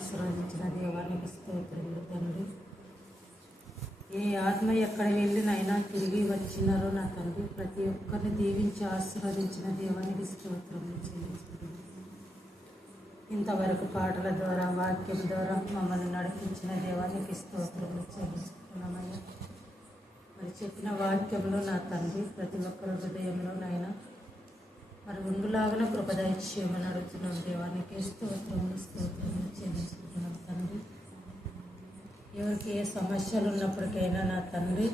ఆశీర్వదించిన దేవానికి స్తోత్రములు తండ్రి. ఏ ఆత్మ ఎక్కడ వెళ్ళినైనా తిరిగి వచ్చినారో నా తండ్రి, ప్రతి ఒక్కరిని దీవించి ఆశీర్వదించిన దేవానికి స్తోత్రములు చెల్లిస్తున్నాను. ఇంతవరకు పాటల ద్వారా వాక్యం ద్వారా మమ్మల్ని నడిపించిన దేవానికి స్తోత్రములు చెల్లిస్తున్నామయ్యా. మరి చెప్పిన వాక్యంలో నా తండ్రి ప్రతి ఒక్కరి హృదయంలో నాయన మరి ఉండులాగా కృపదయచేయమని అడుగుతున్నాం దేవానికి స్తోత్రములు చెల్లిస్తున్నాం తండ్రి. ఎవరికి ఏ సమస్యలు ఉన్నప్పటికైనా నా తండ్రి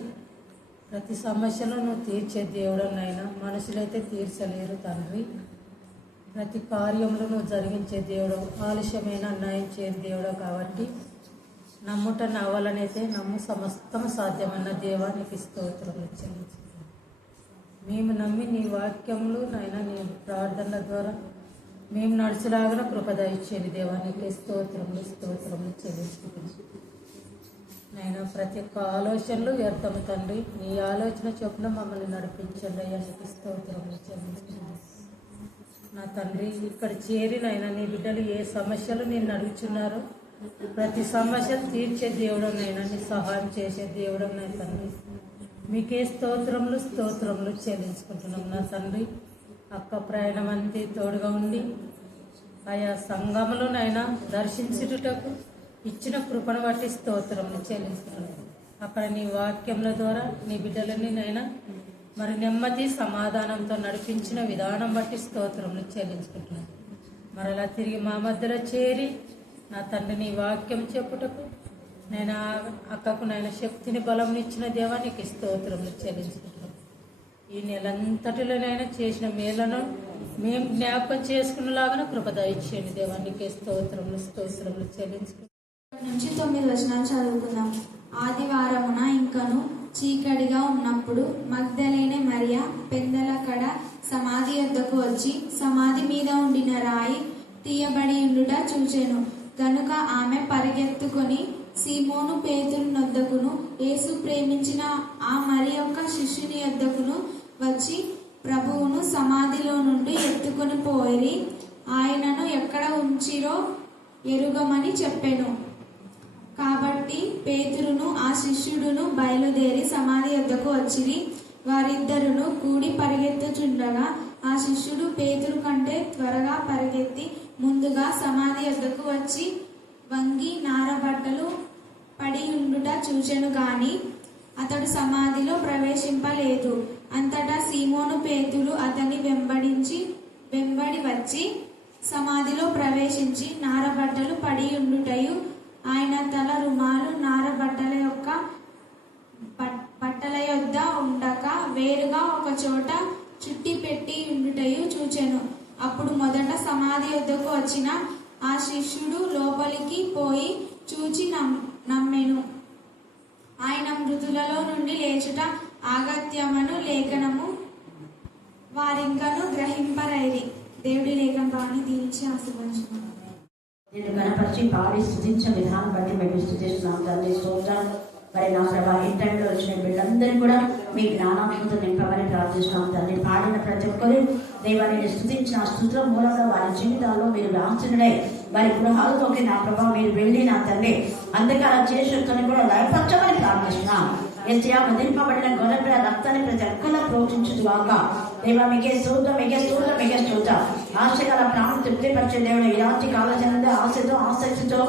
ప్రతి సమస్యలో నువ్వు తీర్చే దేవుడనైనా, మనుషులైతే తీర్చలేరు తండ్రి. ప్రతి కార్యంలో నువ్వు జరిగించే దేవుడు, ఆలస్యమైన అన్యాయం చేయని దేవుడు కాబట్టి నమ్ముట నవ్వాలనైతే నమ్ము సమస్తం సాధ్యమన్న దేవానికి స్తోత్రములు చెల్లిస్తున్నాం. మేము నమ్మి నీ వాక్యములు నాయన నీ ప్రార్థనల ద్వారా మేము నడిచిలాగా కృపదయచేయండి దేవానికి స్తోత్రములు చెల్లిస్తున్నాం. నాయన ప్రతి ఒక్క ఆలోచనలు వ్యర్థము తండ్రి, నీ ఆలోచన చొప్పున మమ్మల్ని నడిపించండి అయ్యా. నీకు స్తోత్రములు చెల్లిస్తున్నాం నా తండ్రి. ఇక్కడ చేరినైనా నీ బిడ్డలు ఏ సమస్యలు నేను అడుగుచున్నారో ప్రతి సమస్య తీర్చే దేవుడనైనా, నీ సహాయం చేసే దేవుడనై తండ్రి. మీకే స్తోత్రములు చెల్లించుకుంటున్నాం నా తండ్రి. అక్క ప్రయాణం అంతే తోడుగా ఉండి ఆయా సంఘములోనైనా దర్శించుటకు ఇచ్చిన కృపను బట్టి స్తోత్రములు చెల్లించుకుంటున్నాం. అక్కడ నీ వాక్యముల ద్వారా నీ బిడ్డలని నైనా మరి నెమ్మది సమాధానంతో నడిపించిన విధానం బట్టి స్తోత్రములు చెల్లించుకుంటున్నాను. మరలా తిరిగి మా మధ్యలో చేరి నా తండ్రి నీ వాక్యం చెప్పుటకు నేను అక్కకు నాయన శక్తిని బలం ఇచ్చిన దేవానికి స్తోత్రములు చెల్లించుకుంటున్నాం. ఈ నెలంతటిలోనైనా చేసిన మేలను మేము జ్ఞాపకం చేసుకునేలాగా కృపదయచేయండి దేవానికి స్తోత్రములు చెల్లించుకుంటున్నాం. నుంచి 9 వచనాలు చదువుకుందాం. ఆదివారమున ఇంకను చీకటిగా ఉన్నప్పుడు మగ్దలేనే మరియా పెందల కడ సమాధి యొద్దకు వచ్చి సమాధి మీద ఉండిన రాయి తీయబడి ఉండుట చూచెను. గనుక ఆమె పరిగెత్తుకొని సీమోను పేతురు నొద్దకును యేసు ప్రేమించిన ఆ మరి యొక్క శిష్యుని యొద్దకును వచ్చి ప్రభువును సమాధిలో నుండి ఎత్తుకొని పోయి ఆయనను ఎక్కడ ఉంచిరో ఎరుగమని చెప్పెను. కాబట్టి పేతురును ఆ శిష్యుడును బయలుదేరి సమాధి యొద్దకు వచ్చిరి. వారిద్దరును కూడి పరిగెత్తుచుండగా ఆ శిష్యుడు పేతురు కంటే త్వరగా పరిగెత్తి ముందుగా సమాధి యొద్దకు వచ్చి వంగి నారబట్టలు పడి ఉండుట చూచెను గాని అతడు సమాధిలో ప్రవేశింపలేదు. అంతటా సీమోను పేతురు అతన్ని వెంబడి వచ్చి సమాధిలో ప్రవేశించి నారబట్టలు పడి ఉండుటయు ఆయన తల రుమాలు నారబట్టల యొక్క బట్టల యొద్ద ఉండక వేరుగా ఒక చోట చుట్టి పెట్టి ఉండుటయు చూచెను. అప్పుడు మొదట సమాధి యొద్దకు వచ్చిన ఆ శిష్యుడు లోపలికి పోయి చూచి నమ్మెను. ఆయన మృతులలో నుండి లేచుట ఆగత్యమను లేఖనము వారింకను గ్రహింపరైరి. దేవుడి లేఖనాన్ని దీవించి ఆశీర్వదించుకున్నాను. నేను గణపరిచి పాడి స్థుతించిన విధానం బట్టి మేము స్థుతిస్తున్నాం తండ్రి. స్తోత్రం. మరి నా ప్రభా ఇంటర్లో వచ్చిన వీళ్ళందరూ కూడా మీ జ్ఞానాంశంతో నింపమని ప్రార్థిస్తున్నాం తండ్రి. పాడిన ప్రతి ఒక్కరు దేవాన్ని స్థుతించిన స్థుతుల మూలంగా వారి జీవితాల్లో మీరు రాస్తున్నడే వారి గృహాలతోకి నా ప్రభావ మీరు వెళ్ళి నా తండ్రి అందుకే అలా చేసేతని కూడా లయపరచమని ప్రార్థిస్తున్నాం. ఎస్యా వదిలింపబడిన గొర్రెపిల్ల రక్తాన్ని ప్రతి ఒక్కలా ప్రోక్షించుగాక. దేవా మీకే స్తోత్రం. ఆశగల ప్రాణం తృప్తిపరిచే దేవుడు ఈ రాత్రి కాలజనంలో ఆసక్తితో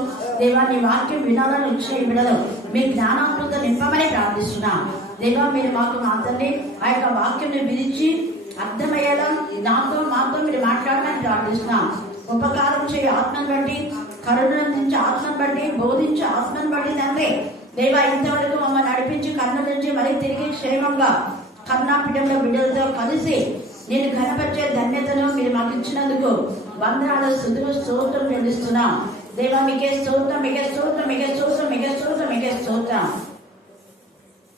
దేవా నీ వాక్యం వినాలని వచ్చిన విడదు మీ జ్ఞానాత్మతో నింపమని ప్రార్థిస్తున్నాం. దేవా మీరు మాకు మా తండ్రి ఆ యొక్క వాక్యం విధించి అర్థమయ్యేలా మాతో మీరు మాట్లాడమని ప్రార్థిస్తున్నాం. ఉపకారం చేయ ఆత్మను బట్టి, కరుణించే ఆత్మను బట్టి, బోధించే ఆత్మను బట్టి తండ్రి దేవా ఇంతవరకు మమ్మల్ని నడిపించి కర్ణ నుంచి మళ్ళీ తిరిగి క్షేమంగా కర్ణాపీఠంలో బిడ్డలతో కలిసి నేను ఘనపరిచే ధన్యతను మీరు మాకు ఇచ్చినందుకు వందనాలు స్తుతులు స్తోత్రం చెల్లిస్తున్నాం. దేవా మీకే స్తోత్రం.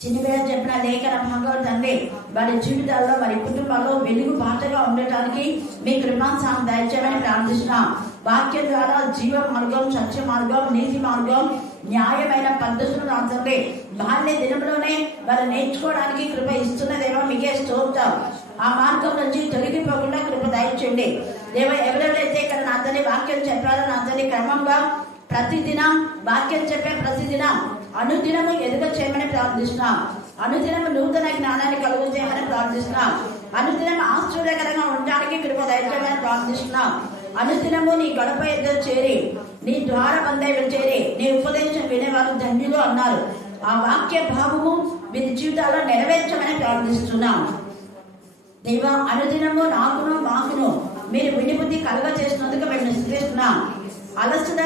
చిన్నబిడ్డ చెప్పిన లేఖన భాగం తండ్రి వారి జీవితాల్లో వారి కుటుంబాల్లో వెలుగు పాటగా ఉండటానికి మీ కృపాను దయచేయమని ప్రార్థిస్తున్నాం. వాక్యం ద్వారా జీవ మార్గం, సత్య మార్గం, నీతి మార్గం, న్యాయమైన పద్ధతులు నా తండ్రి బాల్య దినంలోనే వారు నేర్చుకోవడానికి కృప ఇస్తున్నదేమో మీకే స్తోత్రం. ఆ మార్గం నుంచి తొలగిపోకుండా కృప దయచేయండి దేవ. ఎవరెవరైతే ఇక్కడ నా తండ్రి వాక్యం చెప్పారో నా తండ్రి క్రమంగా ప్రతిదినం వాక్యం చెప్పే ప్రతిదినం అనుదినము ఎదుగ చేయమని ప్రార్థిస్తున్నాం. అనుదినము నూతన జ్ఞానాన్ని కలుగు చేయమని ప్రార్థిస్తున్నాం. అనుదినం ఆశ్చర్యకరంగా ఉండడానికి కృప దయచేయమని ప్రార్థిస్తున్నాం. అనుదినము నీ గడప ఎదురు చేరి, నీ ద్వార బంధువులు చేరి నీ ఉపదేశం వినేవారు ధన్యులు అన్నారు. ఆ వాక్య భావము మీ జీవితాల్లో నెరవేర్చమని ప్రార్థిస్తున్నాం. దేవా, అనుదినము నాకును మాకును మీరు వినిబుద్ధి కలుగ చేసినందుకు మేము స్తుతిస్తున్నాం. అలసట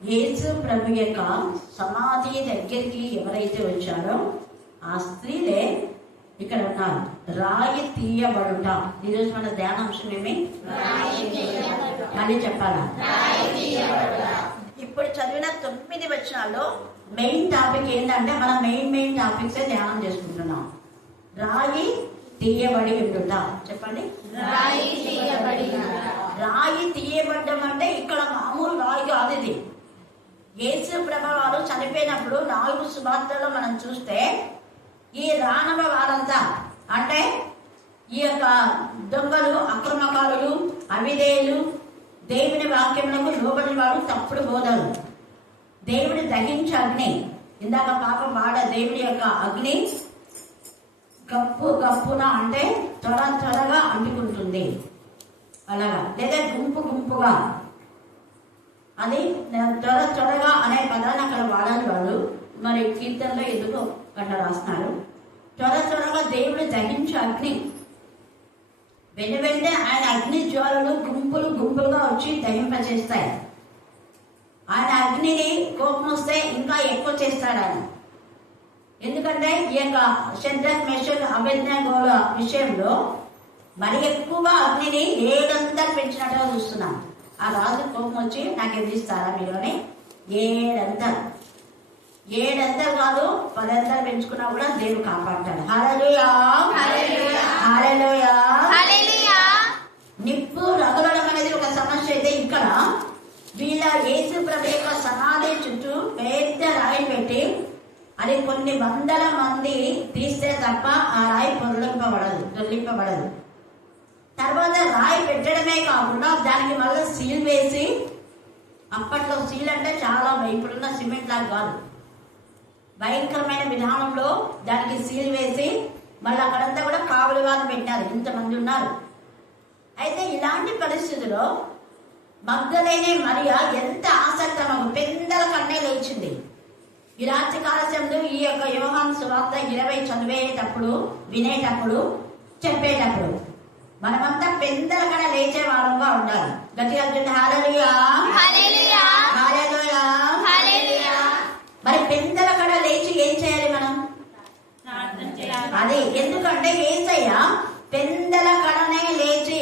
యేసు ప్రభు యొక్క సమాధి దగ్గరికి ఎవరైతే వచ్చారో ఆ స్త్రీలే ఇక్కడ ఉన్నారు. రాయి తీయబడుట. ఈరోజు మన ధ్యానాంశం ఏమి? మళ్ళీ చెప్పాలా? ఇప్పుడు చదివిన 9 వచనాల్లో మెయిన్ టాపిక్ ఏంటంటే మనం మెయిన్ టాపిక్స్ ధ్యానం చేసుకుంటున్నాం. రాయి తీయబడి ఉండుట. చెప్పండి. రాయి తీయబడ్డం అంటే ఇక్కడ మామూలు రాయి కాదు. ఇది యేసు ప్రభు వారు చనిపోయినప్పుడు 4 సువార్తల్లో మనం చూస్తే ఈ రానవ వారంతా అంటే ఈ యొక్క దొంగలు, అక్రమకారులు, అవిధేయులు, దేవుని వాక్యములకు లోబడి వాడు, తప్పుడు బోధలు, దేవుని దహించే అగ్ని, ఇందాక పాపం వాడ దేవుని యొక్క అగ్ని గప్పున అంటే త్వరగా అంటుకుంటుంది. అలాగా లేదా గుంపుగా, అది త్వరగా అనే పదాన్ని అక్కడ వాడాలి వాళ్ళు. మరి కీర్తనలో ఎందుకు అట్లా రాస్తున్నారు? త్వరగా దేవుడు దహించే అగ్ని. వెంటనే ఆయన అగ్ని జ్వాలలు గుంపులుగా వచ్చి దహింపచేస్తాయి. ఆయన అగ్నిని కోపం వస్తే ఇంకా ఎక్కువ చేస్తాడు ఆయన. ఎందుకంటే ఈ యొక్క షడ్రక్, మెషక్, అబేద్నెగోల విషయంలో మరి ఎక్కువగా అగ్నిని 700 పెంచినట్టుగా చూస్తున్నాం. ఆ రాజు కోపం వచ్చి నాకు ఎదిరిస్తారా మీరు అని 700 కాదు 10 పెంచుకున్నా కూడా దేవుడు కాపాడతాడు. హల్లెలూయా, హల్లెలూయా, హల్లెలూయా. నిప్పు రగలడం అనేది ఒక సమస్య అయితే ఇక్కడ వీళ్ళ యేసు ప్రభు యొక్క సమాధి చుట్టూ పెద్ద రాయి పెట్టి అది కొన్ని వందల మంది తీస్తే తప్ప ఆ రాయి దొర్లింపబడదు. తర్వాత రాయి పెట్టడమే కాకుండా దానికి మళ్ళీ సీల్ వేసి, అప్పట్లో సీల్ అంటే చాలా ఇప్పుడున్న సిమెంట్ లాగా కాదు, భయంకరమైన విధానంలో దానికి సీల్ వేసి మళ్ళీ అక్కడంతా కూడా కావలి వారు పెట్టారు. ఇంతమంది ఉన్నారు. అయితే ఇలాంటి పరిస్థితుల్లో మగ్దలేనే మరియా ఎంత ఆసక్తమగు పెందల కన్నే లేచింది. ఈ రాత్రి కాలశంలో ఈ యొక్క యోహాను సువార్త 20 వినేటప్పుడు చెప్పేటప్పుడు మనమంతా పెందల కడ లేచే వాళ్ళంగా ఉండాలి. గట్టిగా హల్లెలూయా, హల్లెలూయా, హల్లెలూయా, హల్లెలూయా. మరి పెందల కడ లేచి ఏం చేయాలి మనం? అదే, ఎందుకంటే యేసయ్య పెందల కడనే లేచి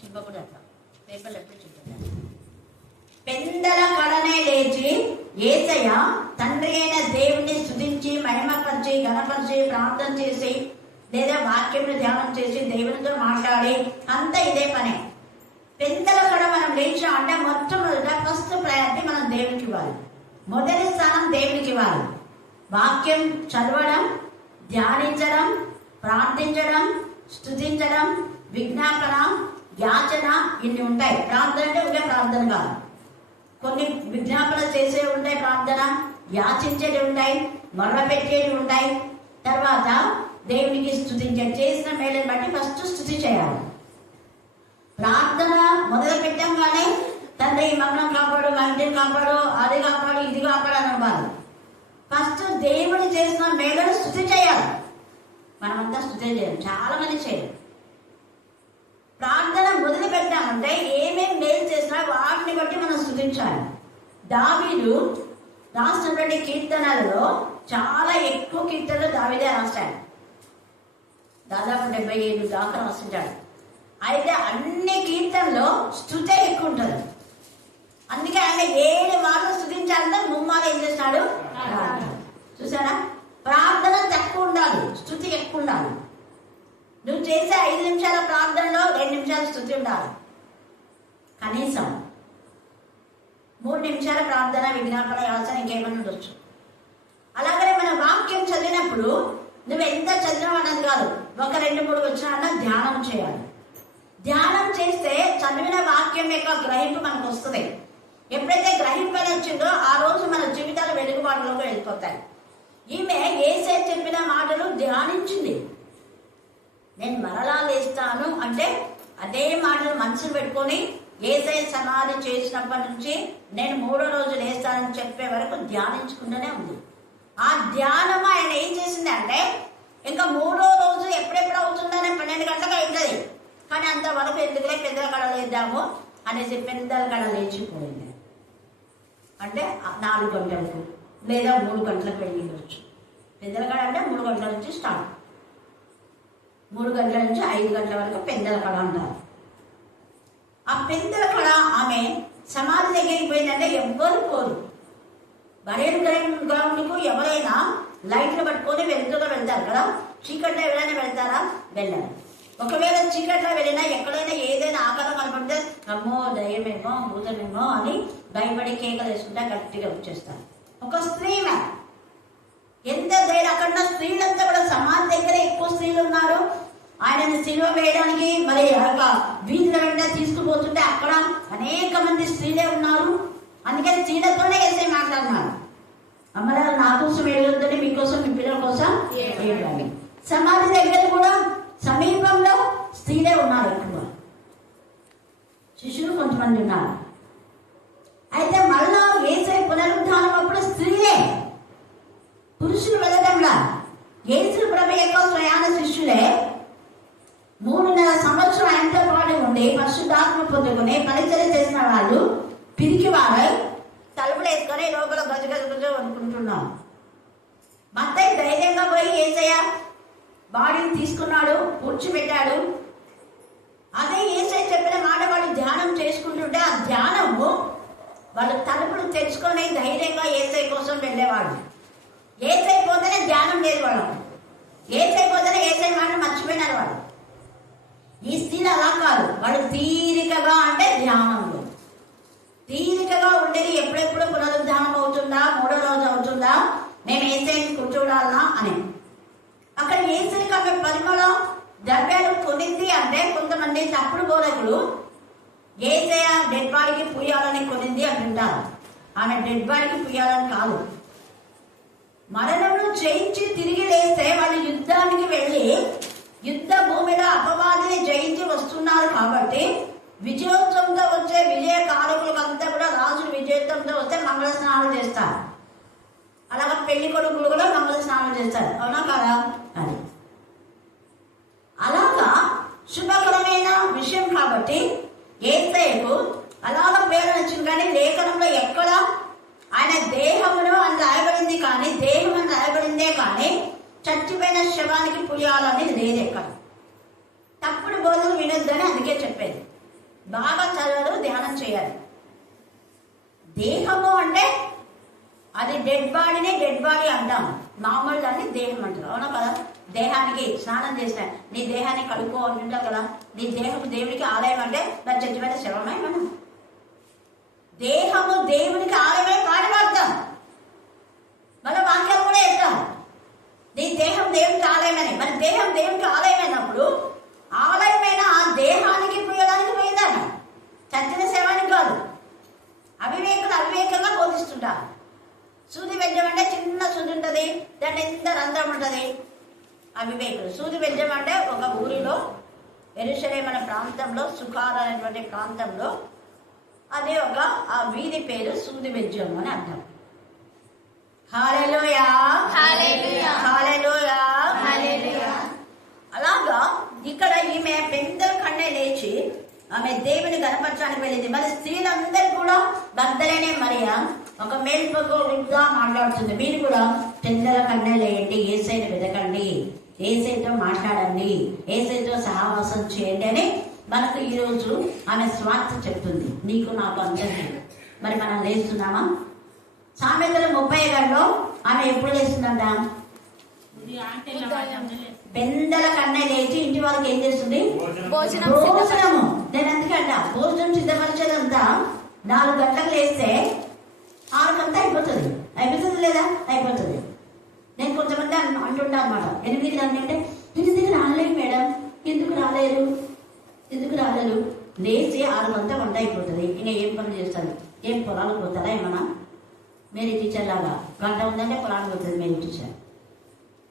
చెప్పకూడదు అట్లా పేపర్లు ఎప్పుడు చెప్పారు. పెందల కడనే లేచి యేసయ్య తండ్రి అయిన దేవుణ్ణి స్తుతించి, మహిమపరిచి, ఘనపరిచి, ప్రార్థన చేసి లేదా వాక్యం ధ్యానం చేసి దేవునితో మాట్లాడి అంతా ఇదే పనే. పెందల కూడా మనం లేచా అంటే మొట్టమొదట ఫస్ట్ ప్రయారిటీ మనం దేవునికి ఇవ్వాలి. మొదటి స్థానం దేవునికి ఇవ్వాలి. వాక్యం చదవడం, ధ్యానించడం, ప్రార్థించడం, స్తుతించడం, విజ్ఞాపన, యాచన, ఇన్ని ఉంటాయి. ప్రార్థన అంటే ఒకే ప్రార్థన కాదు, కొన్ని విజ్ఞాపన చేసేవి ఉంటాయి, ప్రార్థన యాచించేవి ఉంటాయి, మొర్ర పెట్టేవి ఉంటాయి. తర్వాత దేవునికి చేసిన మేలను బట్టి ఫస్ట్ స్తుతి చేయాలి. ప్రార్థన మొదలు పెట్టంగానే తండ్రి మమ్మల్ని కాపాడు, మా ఇంటిని కాపాడు, అది కాపాడు, ఇది కాపాడు అని అవ్వాలి. ఫస్ట్ దేవుడు చేసిన మేలను స్తుతి చేయాలి. మనమంతా స్తుతి చేయాలి, చాలా మంది చేయాలి. ప్రార్థన మొదలు పెట్టామంటే ఏమేమి మేలు చేసినా వాటిని బట్టి మనం స్తుతించాలి. దావీదు రాసినటువంటి కీర్తనలలో చాలా ఎక్కువ కీర్తనలు దావీదే రాశాడు. దాదాపు 75 దాకా రాసింటాడు. అయితే అన్ని కీర్తనలో స్తుతే ఎక్కువ ఉంటుంది. అందుకే ఆయన 7 మార్లు స్తుతించాలంటే 3 మార్లు ఏం చేస్తాడు? చూసారా? ప్రార్థన తక్కువ ఉండాలి, స్తుతి ఎక్కువ ఉండాలి. నువ్వు చేసే 5 నిమిషాల ప్రార్థనలో 2 నిమిషాలు స్తుతి ఉండాలి. కనీసం 3 నిమిషాల ప్రార్థన, విజ్ఞాపన, యాచన ఇంకేమన్నా ఉండొచ్చు. అలాగనే మన వాక్యం చదివినప్పుడు నువ్వు ఎంత చదివావు అన్నది కాదు, 1, 2, 3 వచ్చినా ధ్యానం చేయాలి. ధ్యానం చేస్తే చదివిన వాక్యం యొక్క గ్రహింపు మనకు వస్తుంది. ఎప్పుడైతే గ్రహింపని వచ్చిందో ఆ రోజు మన జీవితాలు వెలుగుబాటులోకి వెళ్ళిపోతాయి. ఈమె యేసయ్య చెప్పిన మాటలు ధ్యానించింది. నేను మరలా లేస్తాను అంటే అదే మాటలు మనసులో పెట్టుకొని యేసయ్య సమాధి చేసినప్పటి నుంచి నేను 3వ రోజు లేస్తానని చెప్పే వరకు ధ్యానించుకుంటూనే ఉంది. ఆ ధ్యానం ఆయన ఏం చేసింది అంటే ఇంకా 3వ రోజు ఎప్పుడెప్పుడు అవుతుందని 12 గంటలకు అవుతుంది. కానీ అంతవరకు ఎందుకులే పెద్దల కడ లేద్దాము అనేసి పెద్దల కడ లేచిపోయింది. అంటే 4 గంటలకు లేదా 3 గంటలకు వెళ్ళవచ్చు. పెద్దల కడ అంటే 3 గంటల నుంచి స్టార్ట్, 3 గంటల నుంచి 5 గంటల వరకు పెద్దల కడ అంటారు. ఆ పెద్దల కడ ఆమె సమాధి దగ్గరికి పోయిందంటే ఎవ్వరు పోరు. బరేడు గ్రౌండ్కు ఎవరైనా లైట్లు పట్టుకొని వెళ్తూనే వెళ్తారు కదా, చీకట్లో ఎవరైనా వెళ్తారా? వెళ్ళారు. ఒకవేళ చీకట్లో వెళ్ళినా ఎక్కడైనా ఏదైనా ఆకారం కనపడితే అమ్మో దయ్యమేమో భూతమేమో అని భయపడి కేకలు వేసుకుంటే గట్టిగా వచ్చేస్తారు. ఒక స్త్రీ ఎంత ధైర్యం! అక్కడ స్త్రీలంతా కూడా సమాధి దగ్గర ఎక్కువ స్త్రీలు ఉన్నారు. ఆయనని సిలువ వేయడానికి మరి ఒక వీధుల వెంట తీసుకుపోతుంటే అక్కడ అనేక మంది స్త్రీలే ఉన్నారు. అందుకే స్త్రీలతోనే వేసే మాట్లాడినారు, అమ్మరా నా కోసం ఏడవద్దని మీకోసం మీ పిల్లల కోసం ఏడవాలి. సమాధి దగ్గర కూడా సమీపంలో స్త్రీలే ఉన్నారు, ఎక్కువ శిష్యులు కొంతమంది ఉన్నారు. అయితే మళ్ళా యేసయ్య పునరుద్ధానం అప్పుడు స్త్రీలే, పురుషులు వెళ్ళడంలా. యేసు ప్రభు యొక్క స్వయాన శిష్యులే 3.5 సంవత్సరం ఆయనతో పాటు ఉండి పరిశుద్ధాత్మ పొందుకుని పరిచయం చేసిన వాళ్ళు పిరికి వారై తలుపులు వేసుకొని లోపల గజగజ అనుకుంటున్నాం. మత్తయి ధైర్యంగా పోయి యేసయ్య బాడీని తీసుకున్నాడు, కూర్చోబెట్టాడు. అదే యేసయ్య చెప్పిన మాట వాళ్ళు ధ్యానం చేసుకుంటుంటే ఆ ధ్యానము వాళ్ళు తలుపులు తెచ్చుకొని ధైర్యంగా యేసయ్య కోసం వెళ్ళేవాడు. యేసయ్య పోతేనే ధ్యానం లేదు వాళ్ళు, యేసయ్య పోతేనే యేసయ్య మాట మర్చిపోయినారు వాళ్ళు. ఈ స్త్రీలు అలా కాదు, వాళ్ళు తీరికగా అంటే ధ్యానంలో తీరికగా ఉండేది. ఎప్పుడెప్పుడు పునరుద్ధానం అవుతుందా, 3వ రోజు అవుతుందా, మేము యేసయ్యని కూర్చోడాలనా అని. అక్కడ యేసయ్యకి ఆమె పరిమళ ద్రవ్యాలు కొనింది అంటే కొంతమంది తప్పుడు బోధకులు యేసయ్య డెడ్ బాడీకి పూయాలని కొనింది అంటుంటారు. ఆమె డెడ్ బాడీకి పూయాలని కాదు, మరణంలో జయించి తిరిగి లేస్తే వాళ్ళు యుద్ధానికి వెళ్ళి యుద్ధ భూమిలో అపవాదిని జయించి వస్తున్నారు కాబట్టి విజయోత్సవంతో వచ్చే విజయ కారకులకంతా కూడా రాజులు విజయోత్సవంతో వస్తే మంగళ స్నానాలు చేస్తారు. అలాగే పెళ్లి కొడుకులు కూడా మంగళ స్నానాలు చేస్తారు, అవునా కదా? అది అలాగా శుభకరమైన విషయం కాబట్టి యేసయ్యకు అలాగ పేరు నచ్చింది. కానీ లేఖనంలో ఎక్కడ ఆయన దేహమును అని రాయబడింది, కానీ దేహం అని రాయబడిందే కానీ చచ్చిపోయిన శవానికి పుయ్యాలని లేదు ఎక్కడ. తప్పుడు బోధలు వినొద్దని అందుకే చెప్పేది. బాగా చదవరు, ధ్యానం చేయాలి. దేహము అంటే అది డెడ్ బాడీనే డెడ్ బాడీ అంటాం, మామూలు దాన్ని దేహం అంటారు, అవునా కదా? దేహానికి స్నానం చేసిన నీ దేహాన్ని కడుక్కో అంటుంటావు కదా. నీ దేహము దేవునికి ఆలయం అంటే మరి చచ్చిపోయిన శవమే. మనం దేహము దేవునికి ఆలయమే పాట పాడతాం, మన వాక్యం కూడా చెప్తాం నీ దేహం దేవునికి ఆలయమని. మరి దేహం దేవునికి ఆలయమైనప్పుడు ఆలయమైన ఆ దేహానికి పోయడానికి పోయిందన్న, చచ్చిన శవానికి కాదు. అవివేకులు అవివేకంగా బోధిస్తుంటారు. సూది బెజ్జం అంటే చిన్న సూది ఉంటుంది, దాంట్లో ఎంత రంధ్రం ఉంటుంది. అవివేకులు సూది బెజ్జం అంటే ఒక ఊరిలో యెరూషలేము అనే ప్రాంతంలో సుఖార్ అనేటువంటి ప్రాంతంలో అదే ఒక ఆ వీధి పేరు సూది బెజ్జం అని అర్థం. హల్లెలూయా, హల్లెలూయా, హల్లెలూయా, హల్లెలూయా. అలాగా ఇక్కడ ఈమె పెద్దల కన్నే లేచి ఆమె దేవుని గణపరచడానికి వెళ్ళింది. మరి స్త్రీలందరూ కూడా భక్తులనే మరియా ఒక మేల్కొగా మాట్లాడుతుంది. మీరు కూడా పెద్దల కన్నే లేయండి, యేసయ్యని వెతకండి, యేసయ్యతో మాట్లాడండి, యేసయ్యతో సహవాసం చేయండి అని మనకు ఈరోజు ఆమె స్వార్థ చెప్తుంది, నీకు నాకు అందరికీ. మరి మనం లేస్తున్నామా? సామెతలు 30 ఆమె ఎప్పుడు లేస్తుందంట? పెద్దల కన్నా లేచి ఇంటి వాళ్ళకి ఏం చేస్తుంది? భోజనము. నేను ఎందుకంట భోజనం సిద్ధపరిచేదంతా 4 గంటలకు లేస్తే 6 గంటలు అయిపోతుంది లేదా? అయిపోతుంది. నేను కొంతమంది అంటుంటా అనమాట, 8 గంటలు అంటే నేను ఎందుకు రాలేదు మేడం, ఎందుకు రాలేదు లేచి 6 గంటల వంట అయిపోతుంది. ఇంకా ఏం పనులు చేస్తారు? ఏం పొలాలకు పోతారా? ఏమన్నా మేరీ టీచర్ లాగా గంట ఉందంటే పొలానికి పోతుంది మేరీ టీచర్.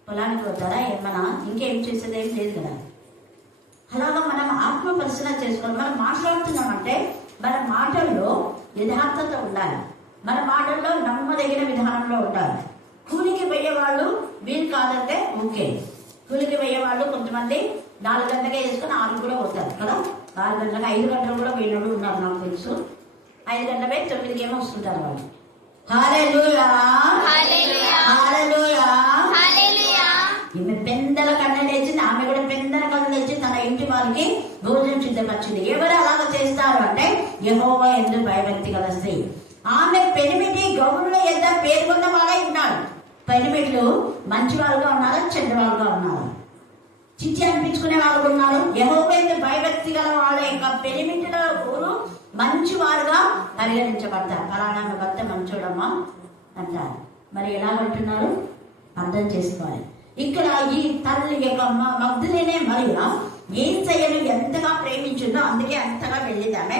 పొలానికి పోతారా? ఏమన్నా ఇంకేం చేసేది ఏం లేదు కదా. అలాగా మనం ఆత్మ పరిశీలన చేసుకోవాలి. మనం మాట్లాడుతున్నామంటే మన మాటల్లో యథార్థత ఉండాలి, మన మాటల్లో నమ్మదగిన విధానంలో ఉండాలి. కూలికి పోయేవాళ్ళు వీలు కాదంటే ఓకే. కూలికి పోయేవాళ్ళు కొంతమంది 4 గంటలకే వేసుకొని 6 కూడా పోతారు కదా. 6 గంటలకు 5 గంటలు కూడా పోయినోళ్ళు ఉన్నారు, నాకు తెలుసు. 5 గంటల పోయి 9కి ఏమో వస్తుంటారు వాళ్ళు. హల్లెలూయా, హల్లెలూయా. ఈమె పెందల కన్ను లేచింది, ఆమె కూడా పెందల కన్ను లేచి తన ఇంటి వారికి భోజనం సిద్ధపరిచింది. ఎవరు అలాగ చేస్తారు అంటే యెహోవా యందు భయభక్తి గల స్త్రీ. ఆమె పెనిమిటి గౌరుల యొద్ద పేర్కొన్న వాళ్ళే ఉన్నారు. పెనిమిట్లు మంచివాళ్ళుగా ఉన్నారు, చెడ్డవాళ్ళుగా ఉన్నారు, చిచ్చి అనిపించుకునే వాళ్ళు ఉన్నారు. యెహోవా యందు భయభక్తి గల వాళ్ళ యొక్క పెనిమిటిల ఊరు మంచివారుగా పరిగణించబడతారు. ఫలానా భర్త మంచోడమ్మా అంటారు. మరి ఎలా అంటున్నారు? అర్థం చేసుకోవాలి. ఇక్కడ ఈ తల్లి యొక్క మగ్దలేనే మరియా యేసయ్యను ఎంతగా ప్రేమించిందో అందుకే అంతగా వెళ్ళిందామె.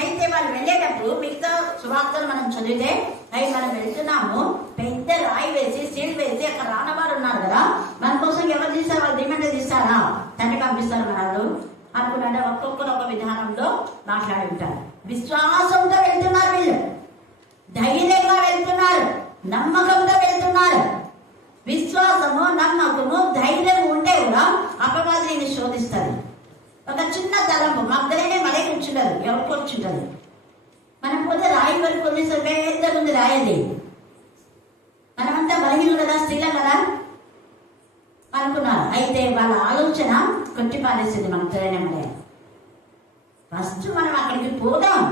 అయితే వాళ్ళు వెళ్ళేటప్పుడు మిగతా సువార్తలు మనం చదివితే అవి మనం వెళ్తున్నాము, పెద్ద రాయి వేసి సీల్ వేసి అక్కడ రానవారు ఉన్నారు కదా, మన కోసం ఎవరు తీస్తారు? వాళ్ళు డిమాండ్ తీస్తారా? తండ్రి పంపిస్తారు మనల్ని అనుకున్నాడు. ఒక్కొక్కరు ఒక విధానంలో మాట్లాడి ఉంటారు. విశ్వాసంతో వెళ్తున్నారు వీళ్ళు, ధైర్యంగా వెళ్తున్నారు, నమ్మకంతో వెళ్తున్నారు. విశ్వాసము, నమ్మకము, ధైర్యం ఉంటే కూడా అపవాదిని శోధిస్తారు. ఒక చిన్న తలంపు మగ్దలేనే మళ్ళీ కూర్చుంటారు, ఎవరికి కూర్చుంటారు. మనం పోతే రాయి వరకు కొద్దిసేపు పెద్దగా ఉంది రాయది. మనమంతా బలహీనులు కదా, స్త్రీలం కదా అనుకున్నారు. అయితే వాళ్ళ ఆలోచన కొట్టి పారేసింది మగ్దలేనే మళ్ళీ. ఫస్ట్ మనం అక్కడికి పోదాం.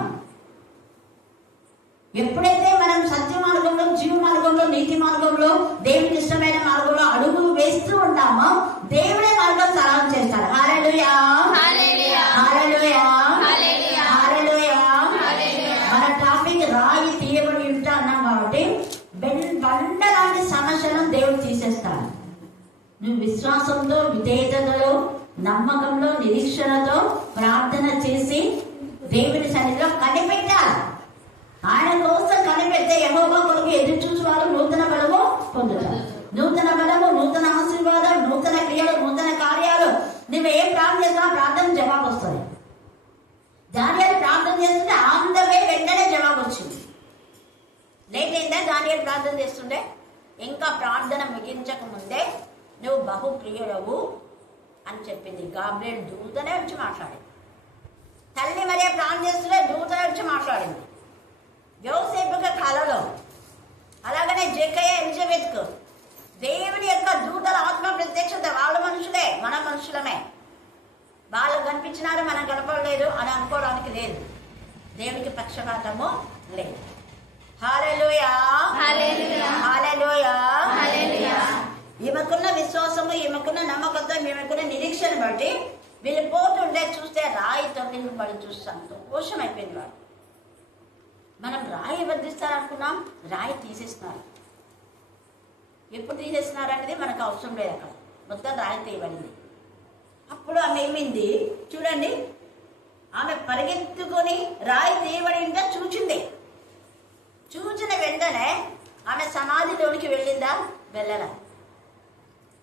ఎప్పుడైతే మనం సత్య మార్గంలో, జీవ మార్గంలో, నీతి మార్గంలో, దేవునికి ఇష్టమైన మార్గంలో అడుగులు వేస్తూ ఉంటామో దేవుడే మార్గం సరళం చేస్తాడు. హల్లెలూయా, హల్లెలూయా, హల్లెలూయా. మన టాపిక్ రాయి తీయబడి ఉంటా అన్నాం కాబట్టి బండ లాంటి సమస్యలను దేవుడు తీసేస్తాడు. నువ్వు విశ్వాసంతో, విధేయతలో, నమ్మకంలో, నిరీక్షణతో ప్రార్థన చేసి దేవుని సన్నిధిలో కనిపెట్టాలి. ఆయన కోసం కనిపెడితే యెహోవా కొరకు ఎదురు చూసి వారు నూతన బలము పొందుతారు. నూతన బలము, నూతన ఆశీర్వాదం, నూతన క్రియలు, నూతన కార్యాలు. నువ్వు ఏం ప్రార్థన చేస్తున్నా ప్రార్థన జవాబు వస్తుంది. దానియాలు ప్రార్థన చేస్తుంటే ఆందవే వెంటనే జవాబు వచ్చింది. లేట్ అయిందా? దానియాలు ప్రార్థన చేస్తుండే ఇంకా ప్రార్థన ముగించక ముందే నువ్వు బహుప్రియుడవు అని చెప్పింది. గాబ్రియల్ దూతనే వచ్చి మాట్లాడింది. తల్లి మరియ ప్రార్థన చేస్తుంటే దూతనే వచ్చి మాట్లాడింది. యోసేపుకి కలలో, అలాగనే జక్కయ్య, ఎలిజబెత్కు దేవుని యొక్క దూతల ఆత్మ ప్రత్యక్షత. వాళ్ళ మనుషులే, మన మనుషులమే. వాళ్ళు కనిపించినారు, మనం కనపడలేదు అని అనుకోవడానికి లేదు. దేవునికి పక్షపాతము లేదు. హల్లెలూయా, హల్లెలూయా, హల్లెలూయా. ఈమెకున్న విశ్వాసము, ఈమెకున్న నమ్మకంతో, ఈమెకున్న నిరీక్షణ బట్టి వీళ్ళు పోతుండే చూస్తే రాయి తొమ్మిది పడి చూస్తాం. సంతోషం అయిపోయింది వాడు. మనం రాయి వర్ధిస్తారనుకున్నాం, రాయి తీసేస్తున్నారు. ఎప్పుడు తీసేస్తున్నారు అనేది మనకు అవసరం లేదు. అక్కడ మొత్తం రాయి తీయబడింది. అప్పుడు ఆమె ఏమైంది చూడండి, ఆమె పరిగెత్తుకొని రాయి తీయబడిందా చూచింది. చూచిన వెంటనే ఆమె సమాధిలోనికి వెళ్ళిందా? వెళ్ళరా.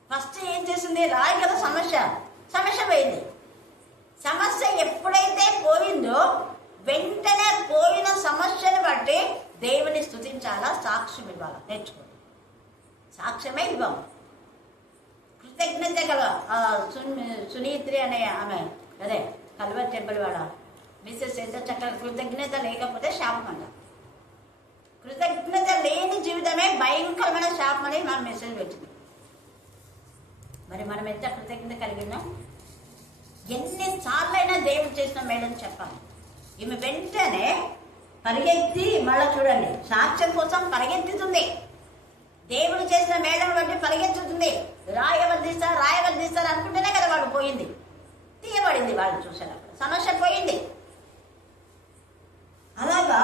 ఫస్ట్ ఏం చేసింది? రాయి కదా సమస్య పోయింది. సమస్య ఎప్పుడైతే పోయిందో వెంటనే పోయిన సమస్యను బట్టి దేవుని స్తుతించాలా, సాక్ష్యం ఇవ్వాలా. నేర్చుకోండి. సాక్ష్యమే ఇవ్వం. కృతజ్ఞత గల సునీత్రి అనే ఆమె అదే కల్వర్ టెంపుల్ వాళ్ళ మిస్సెస్ ఎంత చక్కగా, కృతజ్ఞత లేకపోతే శాపం అంట. కృతజ్ఞత లేని జీవితమే భయంకరమైన శాపం అని మనం మెసేజ్ పెట్టింది. మరి మనం ఎంత కృతజ్ఞత కలిగినాం? ఎన్నిసార్లైనా దేవుడు చేసిన మేలని చెప్పాలి. ఈమె వెంటనే పరిగెత్తి మళ్ళా చూడండి సాక్ష్యం కోసం పరిగెత్తుతుంది. దేవుడు చేసిన మేడను బట్టి పరిగెత్తుతుంది. రాయవర్ధిస్తారు అనుకుంటేనే కదా వాడు పోయింది, తీయబడింది. వాళ్ళు చూసేటప్పుడు సమస్య పోయింది. అలాగా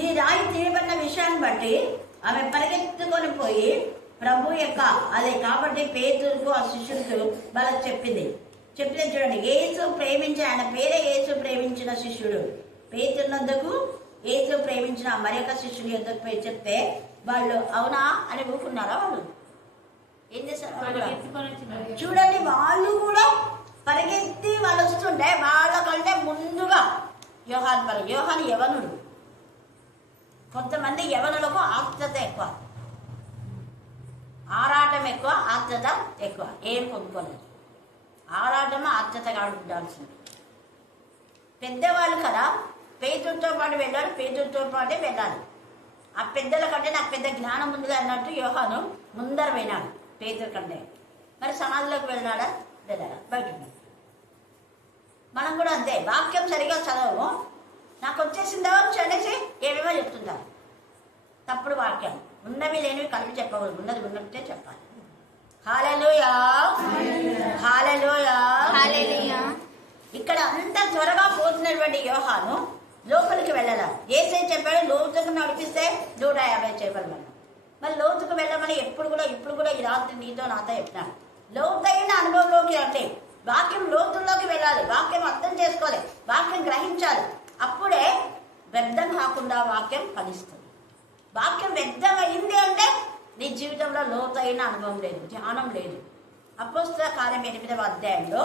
ఈ రాయి తీయబడిన విషయాన్ని బట్టి ఆమె పరిగెత్తుకొని పోయి ప్రభు యొక్క అదే కాబట్టి పేతురుకు, ఆ శిష్యుడికి వాళ్ళకి చెప్పింది. చెప్తే చూడండి, యేసు ప్రేమించిన, ఆయన పేరే యేసు ప్రేమించిన శిష్యుడు. పేతురునందుకు యేసు ప్రేమించిన మరొక శిష్యుడి యొద్దకు పోయి చెప్తే వాళ్ళు అవునా అని ఊరుకున్నారా? వాళ్ళు ఏం చేశారు? చూడండి, వాళ్ళు కూడా పరిగెత్తి వాళ్ళు వస్తుంటే వాళ్ళకంటే ముందుగా యోహాను యవనుడు. కొంతమంది యవనులకు ఆత్మత ఎక్కువ, ఆరాటం ఎక్కువ, ఆత్మత ఎక్కువ. ఏం పొందుకోలేదు. ఆరాటం ఆత్మతగా ఉండాల్సింది. పెద్దవాళ్ళు కదా, పేతులతో పాటు వెళ్ళాలి, పేతులతో పాటే వెళ్ళాలి. ఆ పెద్దల కంటే నాకు పెద్ద జ్ఞానం ఉంది అన్నట్టు యోహాను ముందర పోయినాడు పేతుల కంటే. మరి సమాధిలోకి వెళ్ళాడా? వెళ్ళాడా? బయట. మనం కూడా అంతే, వాక్యం సరిగా చదవము, నాకు వచ్చేసిందా అనేసి ఏమేమో చెప్తుంటారు. తప్పుడు వాక్యం. ఉన్నవి లేనివి కలిపి చెప్పకూడదు, ఉన్నది ఉన్నట్టే చెప్పాలి. హల్లెలూయా, హల్లెలూయా, హల్లెలూయా. ఇక్కడ అంత త్వరగా పోతున్నటువంటి యోహాను లోపలికి వెళ్ళాల. యేసే చెప్పాడు లోతుకు నడిపిస్తే 150 చేపలు. మరి లోతుకు వెళ్ళమని ఇప్పుడు కూడా ఈ రాత్రి నీతో నాతో చెప్పినాడు. లోతైన అనుభవంలోకి అంటే వాక్యం లోతుల్లోకి వెళ్ళాలి, వాక్యం అర్థం చేసుకోవాలి, వాక్యం గ్రహించాలి. అప్పుడే వ్యర్థం కాకుండా వాక్యం ఫలిస్తుంది. వాక్యం వ్యర్థమైంది అంటే నీ జీవితంలో లోతైన అనుభవం లేదు, ధ్యానం లేదు. అపోస్తల కార్యం 8వ అధ్యాయంలో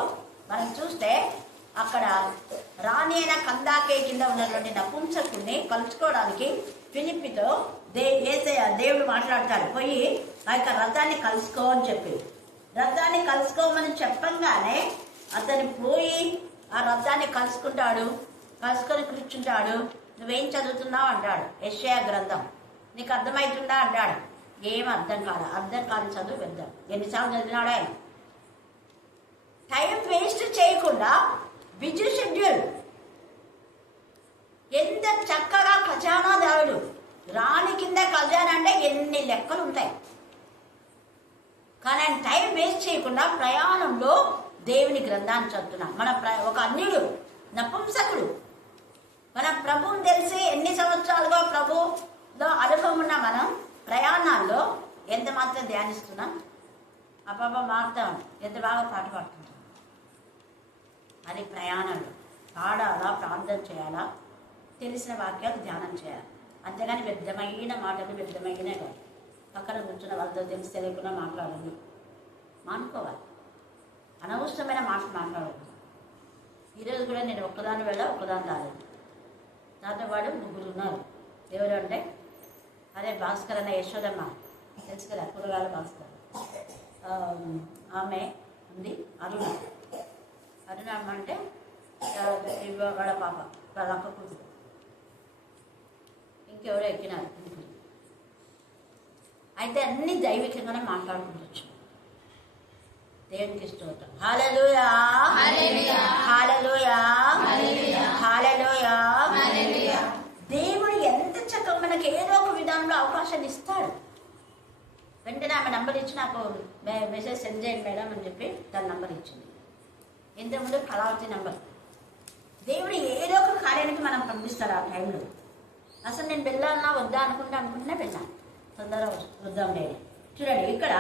మనం చూస్తే అక్కడ రాణి అయిన కందాకే కింద ఉన్నటువంటి నపుంసకుడిని కలుసుకోవడానికి ఫిలిప్పితో దేవుడు మాట్లాడతాడు. పోయి ఆ యొక్క రథాన్ని కలుసుకో అని చెప్పి, రథాన్ని కలుసుకోమని చెప్పంగానే అతను పోయి ఆ రథాన్ని కలుసుకొని కూర్చుంటాడు. నువ్వేం చదువుతున్నావు అంటాడు. యెషయా గ్రంథం నీకు అర్థమవుతుందా అంటాడు. ఏం అర్థం కాదు చదువు పెద్దాం. ఎన్నిసార్లు చదివినాడు ఆయన. టైం వేస్ట్ చేయకుండా బిజీ షెడ్యూల్. ఎంత చక్కగా ఖజానాదారుడు, రాణి కింద ఖజానా అంటే ఎన్ని లెక్కలు ఉంటాయి. కానీ ఆయన టైం వేస్ట్ చేయకుండా ప్రయాణంలో దేవుని గ్రంథాన్ని చదువుతున్నాం. ఒక అన్యుడు, నపుంసకుడు, మన ప్రభువుని తెలిసి ఎన్ని సంవత్సరాలుగా ప్రభులో అనుభవం ఉన్న మనం ప్రయాణాల్లో ఎంత మాత్రం ధ్యానిస్తున్నాం. అబ్బాబా మారుతాం, ఎంత బాగా పాట పాడుతుంటాం. అది ప్రయాణాలు. పాడాలా, ప్రార్థన చేయాలా, తెలిసిన వాక్యాలు ధ్యానం చేయాలి. అంతేగాని వ్యర్థమైన మాటలు వ్యర్థమైననే కాదు. పక్కన కూర్చున్న వాళ్ళతో తెలిసి తెలియకుండా మాట్లాడాలి, మానుకోవాలి. అనవసరమైన మాటలు మాట్లాడదు. ఈరోజు కూడా నేను ఒక్కదాన్ని ఒక్కదాన్ని రాలేదు. నాతో వాడు 3 ఉన్నారు. ఎవరు అంటే అదే భాస్కర్ అన్న యశోదమ్మ తెలుసు కదా, కూరగాయల భాస్కర్. ఆమె ఉంది అరుణ అమ్మ అంటే వాళ్ళ పాప, వాళ్ళ అక్క కూతురు. ఇంకెవరో ఎక్కినారు. అయితే అన్ని దైవికంగానే మాట్లాడుకుంటూ దేవునికి స్తోత్రం. హల్లెలూయా, హల్లెలూయా, హల్లెలూయా. దేవుడు ఎంత చక్కగా మనకి ఏదో ఒక విధానంలో అవకాశాన్ని ఇస్తాడు. వెంటనే ఆమె నంబర్ ఇచ్చి నాకు మెసేజ్ సెండ్ చేయండి మేడం అని చెప్పి దాని నంబర్ ఇచ్చింది. ఇంతకుముందు కళావతి నంబర్. దేవుడు ఏదో ఒక కార్యానికి మనం పంపిస్తాడు ఆ టైంలో. అసలు నేను వెళ్ళాలన్నా వద్దా అనుకుంటే వెళ్ళాను. తొందరగా వద్దాం లేదు. చూడండి, ఇక్కడ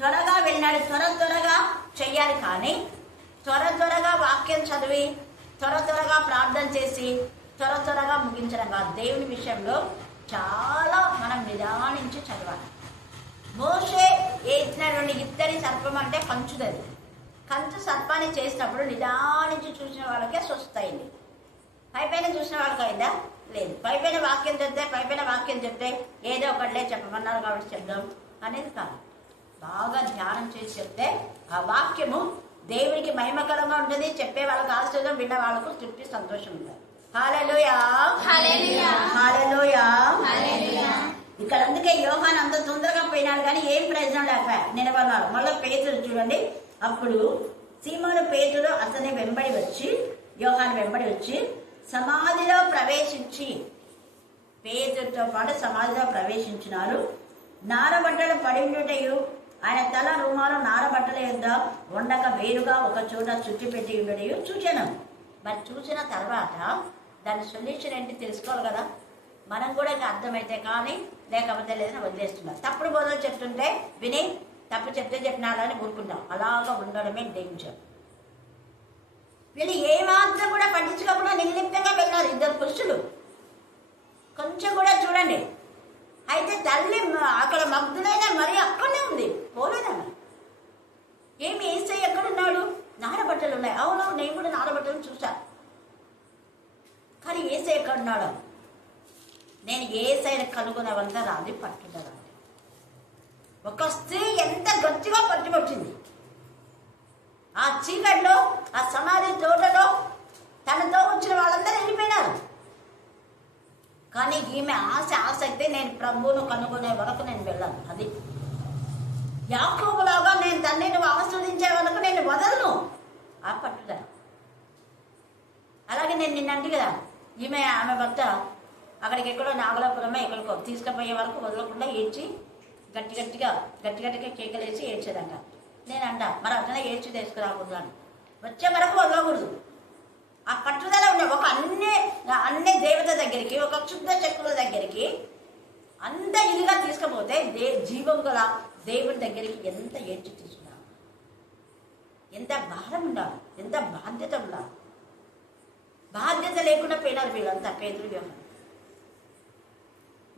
త్వరగా వెళ్ళాడు, త్వరగా చెయ్యాలి. కానీ త్వరగా వాక్యం చదివి త్వరగా ప్రార్థన చేసి త్వరగా ముగించడం కాదు. దేవుని విషయంలో చాలా మనం నిదానించి చదవాలి. మోషే వేసినటువంటి ఇత్తడి సర్పం అంటే కంచుదది. కంచు సర్పాన్ని చేసినప్పుడు నిదానించి చూసిన వాళ్ళకే స్వస్థయింది. పైపైన చూసిన వాళ్ళకి అయిందా? లేదు. పైపైన వాక్యం చెప్తే ఏదో ఒకటిలే చెప్పమన్నారు కాబట్టి చెప్దాం అనేది కాదు. బాగా ధ్యానం చేసి చెప్తే ఆ వాక్యము దేవునికి మహిమకరంగా ఉంటుంది. చెప్పే వాళ్ళకి ఆశ్చర్యం, విన్న వాళ్ళకు తృప్తి, సంతోషం ఉంటుంది. హల్లెలూయా, హల్లెలూయా, హల్లెలూయా, హల్లెలూయా. ఇక్కడ అందుకే యోహాను అంత తొందరగా పోయినాడు కానీ ఏం ప్రయోజనం లేకపోయా నిలబడినాడు. మళ్ళీ పేతురు చూడండి, అప్పుడు సీమోను పేతురు అతని వెంబడి వచ్చి, యోహాను వెంబడి వచ్చి సమాధిలో ప్రవేశించి, పేతురుతో పాటు సమాధిలో ప్రవేశించినారు. నారబట్టలు పడి ఉండటయు ఆయన తల రుమాలు నారబట్టల యొద్ద ఉండక వేరుగా ఒక చోట చుట్టి పెట్టి ఉండటయు చూచాను. మరి చూసిన తర్వాత దాని సొల్యూషన్ ఏంటి తెలుసుకోవాలి కదా. మనం కూడా ఇంకా అర్థమైతే కానీ లేకపోతే లేదని వదిలేస్తున్నాం. తప్పుడు బోధలు చెప్తుంటే విని తప్పు చెప్తే చెప్పినాడని ఊరుకుంటాం. అలాగా ఉండడమే డేంజర్. వీళ్ళు ఏమాత్రం కూడా పట్టించుకోకుండా నిర్లిప్తంగా వెళ్ళారు ఇద్దరు పురుషులు. కొంచెం కూడా చూడండి. అయితే తల్లి అక్కడ మగ్ధులైన మరి అక్కడనే ఉంది, పోలేదన్న. ఏమి యేసయ్య ఎక్కడున్నాడు? నారబట్టలు ఉన్నాయి. అవును, నేను కూడా నారబట్టలు చూసా. కానీ యేసయ్య ఎక్కడున్నాడు? నేను యేసయ్యను కనుగొనవంతా రాది పట్టుదల. ఒక స్త్రీ ఎంత గట్టిగా పట్టుబట్టింది. ఆ చీకట్లో, ఆ సమాధి తోటలో తనతో వచ్చిన వాళ్ళందరూ వెళ్ళిపోయినారు. కానీ ఈమె ఆసక్తి, నేను ప్రభువును కనుగొనే వరకు నేను వెళ్ళాను. అది యాకోబులాగా నేను తండ్రిని ఆస్వాదించే వరకు నేను వదలను. ఆ పట్టుదల. అలాగే నేను నిన్నంటి కదా, ఆమె భర్త అక్కడికి ఎక్కడో నాగలాపురమే ఎక్కడికో తీసుకుపోయే వరకు వదలకుండా ఏడ్చి గట్టిగా కేకలేసి ఏడ్చేదంట. నేనంట మరి అట్లనే ఏడ్చి తీసుకురాకూడదు, వచ్చే వరకు వదలకూడదు. ఆ పట్టుదల ఉండే ఒక అన్ని దేవత దగ్గరికి, ఒక క్షుద్ర శక్తుల దగ్గరికి అంత ఇదిగా తీసుకుపోతే జీవం గల దేవుడి దగ్గరికి ఎంత ఏడ్చి తీసుకురా, ఎంత భారం ఉండాలి, ఎంత బాధ్యత ఉండాలి. బాధ్యత లేకుండా పోయినారు వీళ్ళంతా. పేదరు వ్యవహారం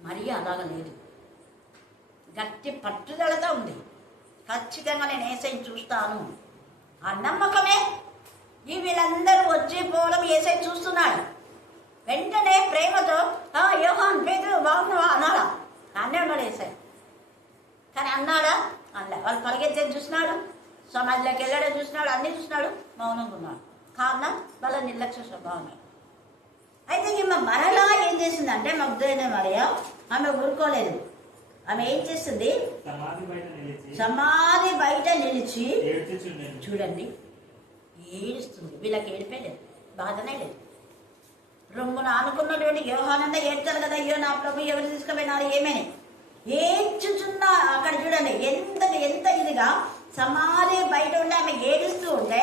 మరీ అలాగ లేదు. గట్టి పట్టుదలతో ఉంది. ఖచ్చితంగా నేను యేసయ్యను చూస్తాను. ఆ నమ్మకమే వీళ్ళందరూ వచ్చి పోవడం యేసయ్య చూస్తున్నాడు. వెంటనే ప్రేమతో యోహాన్, పేతురు బాగున్నావా అన్నాడా? అన్నే ఉన్నాడు యేసయ్య. కానీ అన్నాడా? అన్నా. వాళ్ళు పరిగెత్తేది చూసినాడు, సమాధిలోకి వెళ్ళడం చూసినాడు, అన్నీ చూసినాడు, మౌనంగా ఉన్నాడు. కారణం వాళ్ళ నిర్లక్ష్య స్వభావమే. అయితే ఈమె మరలా ఏం చేసిందంటే, మగ్ధులైన మరియ ఆమె ఊరుకోలేదు. ఆమె ఏం చేస్తుంది? సమాధి బయట నిలిచి చూడండి ఏడుస్తుంది. వీళ్ళకి ఏడిపే లేదు, బాధనే లేదు. రొమ్మున ఆనుకున్నటువంటి యోహానన్నా ఏడ్చారు కదా, అయ్యో నా ప్రభు ఎవరు తీసుకుపోయినారు ఏమని ఏడ్చుచున్నా. అక్కడ చూడండి ఎంత ఇదిగా సమాధి బయట ఉండి ఆమె ఏడుస్తూ ఉంటే,